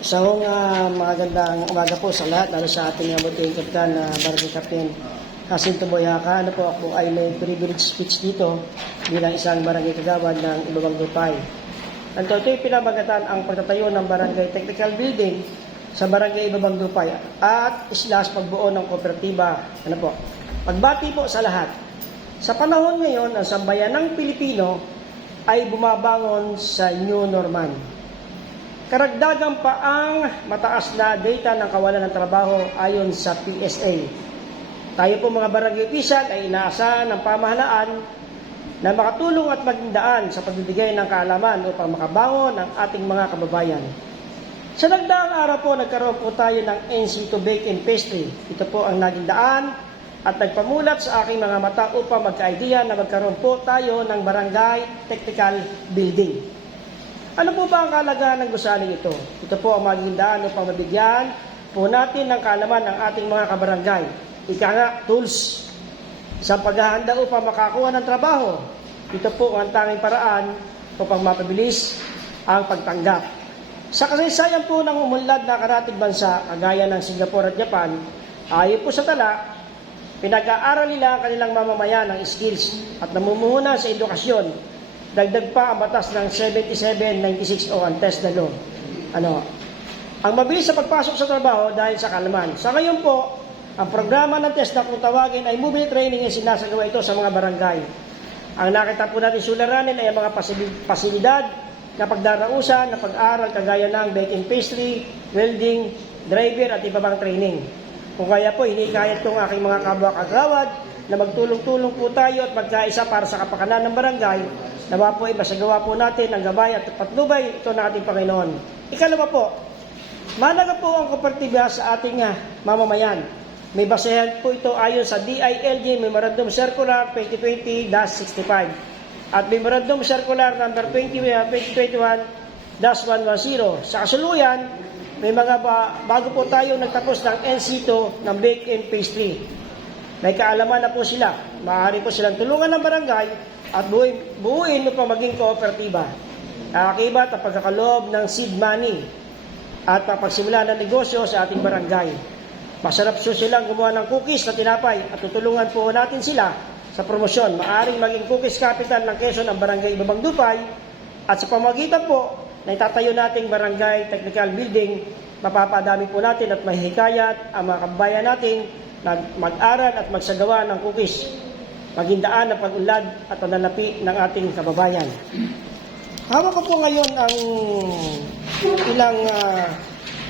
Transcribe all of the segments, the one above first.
Isang uh, magandang umaga po sa lahat, lalo sa ating uh, buting kapitan na uh, Barangay Captain Jacinto Boyaca. Ano po, ako ay may privilege speech dito bilang isang barangay kagawad ng Ibabang. Ito, ito yung pinamagatan ang pagtatayo ng barangay technical building sa barangay Ibabang Dupay at slash pagbuo ng kooperatiba. Ano po? Pagbati po sa lahat. Sa panahon ngayon, ang sambayan ng Pilipino ay bumabangon sa new normal. Karagdagan pa ang mataas na data ng kawalan ng trabaho ayon sa PSA. Tayo po mga barangay official ay inaasahan ng pamahalaan na makatulong at magdaan sa pagbibigay ng kaalaman upang makabangon ang ating mga kababayan. Sa nagdaang araw po, nagkaroon po tayo ng NC to Bake and Pastry. Ito po ang naging daan at nagpamulat sa aking mga mata upang magka-idea na magkaroon po tayo ng barangay technical building. Ano po ba ang kalagahan ng gusaling ito? Ito po ang magiging daan upang mabigyan po natin ng kaalaman ng ating mga kabarangay. Ika nga, tools sa paghahanda upang makakuha ng trabaho. Ito po ang tanging paraan upang mapabilis ang pagtanggap. Sa kasaysayan po ng umunlad na karatig bansa, kagaya ng Singapore at Japan, ayon po sa tala, pinag-aaral nila ang kanilang mamamayan ng skills at namumuhunan sa edukasyon Dagdag pa ang batas ng 7796 o ang test na law. Ano? Ang mabilis sa pagpasok sa trabaho dahil sa kalaman. Sa ngayon po, ang programa ng test na kung tawagin ay mobile training ay sinasagawa ito sa mga barangay. Ang nakita po natin suliranin ay ang mga pasilidad na pagdarausan, na pag-aaral kagaya ng baking pastry, welding, driver at iba pang training. Kung kaya po, hinikayat kong aking mga kabwa-kagawad na magtulong-tulong po tayo at magkaisa para sa kapakanan ng barangay Nawa po ay masagawa po natin ang gabay at patnubay ito ng ating Panginoon. Ikalawa po, malaga po ang kooperatiba sa ating uh, mamamayan. May basehan po ito ayon sa DILG Memorandum Circular 2020-65 at Memorandum Circular number 20, 2021-110. Sa kasuluyan, may mga ba, bago po tayo nagtapos ng NC2 ng Bake and Pastry. May kaalaman na po sila. Maaari po silang tulungan ng barangay at buuin, buuin mo maging kooperatiba. Akibat ang pagkakaloob ng seed money at papagsimula ng negosyo sa ating barangay. Masarap so silang gumawa ng cookies na tinapay at tutulungan po natin sila sa promosyon. Maaring maging cookies capital ng Quezon ang barangay Babang Dupay at sa pamagitan po na itatayo nating barangay technical building, mapapadami po natin at mahihikayat ang mga kabayan natin na mag-aral at magsagawa ng cookies maging daan ng pag-unlad at pananapi ng ating kababayan. Hawak ko po ngayon ang ilang uh,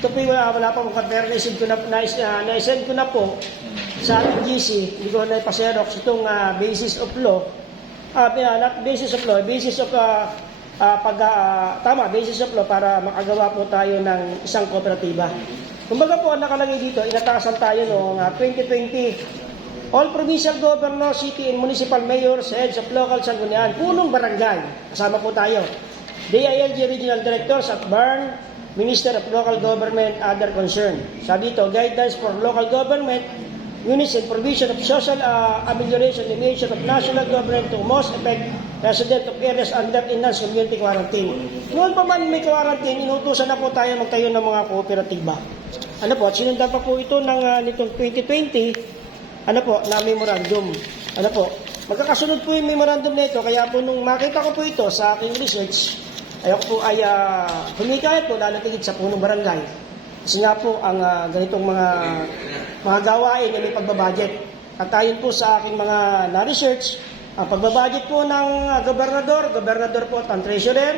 ito po wala, wala pa mong pero ko na, nais, uh, naisend ko na po sa ating GC, hindi ko na ipaserox itong uh, basis of law, uh, not basis of law, basis of uh, uh, pag, uh, tama, basis of law para makagawa po tayo ng isang kooperatiba. Kumbaga po, nakalagay dito, inatasan tayo noong uh, 2020 All provincial governors, city and municipal mayors, heads of local sanggunian, punong barangay. Kasama po tayo. DILG Regional Directors at BARN, Minister of Local Government, other concern. Sabi ito, guidelines for local government, units and provision of social uh, amelioration and of national government to most effect resident of areas under enhanced community quarantine. Noon pa man may quarantine, inutusan na po tayo magtayo ng mga kooperatiba. Ano po, sinundan pa po ito ng uh, nitong 2020 ano po, na memorandum. Ano po, magkakasunod po yung memorandum nito, kaya po nung makita ko po ito sa aking research, ay ako po ay uh, humikayat po lalatigid sa punong barangay. Kasi nga po, ang uh, ganitong mga mga gawain ay may pagbabudget. At ayon po sa aking mga na-research, ang pagbabudget po ng uh, gobernador, gobernador po at ang treasurer,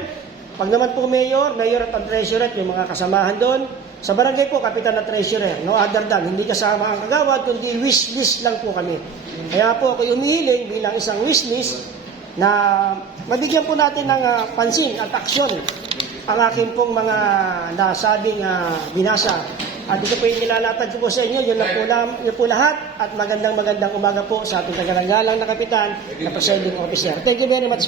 pag naman po mayor, mayor at ang treasurer, yung mga kasamahan doon, sa barangay po, kapitan na treasurer, no other than, hindi kasama ang kagawad, kundi wish list lang po kami. Kaya po ako umihiling bilang isang wish list na mabigyan po natin ng uh, pansin at aksyon ang aking pong mga nasabing uh, binasa. At ito po yung nilalatag ko po sa inyo, yun, na po, yun po lahat at magandang magandang umaga po sa ating tagalangalang na kapitan na presiding officer. Thank you very much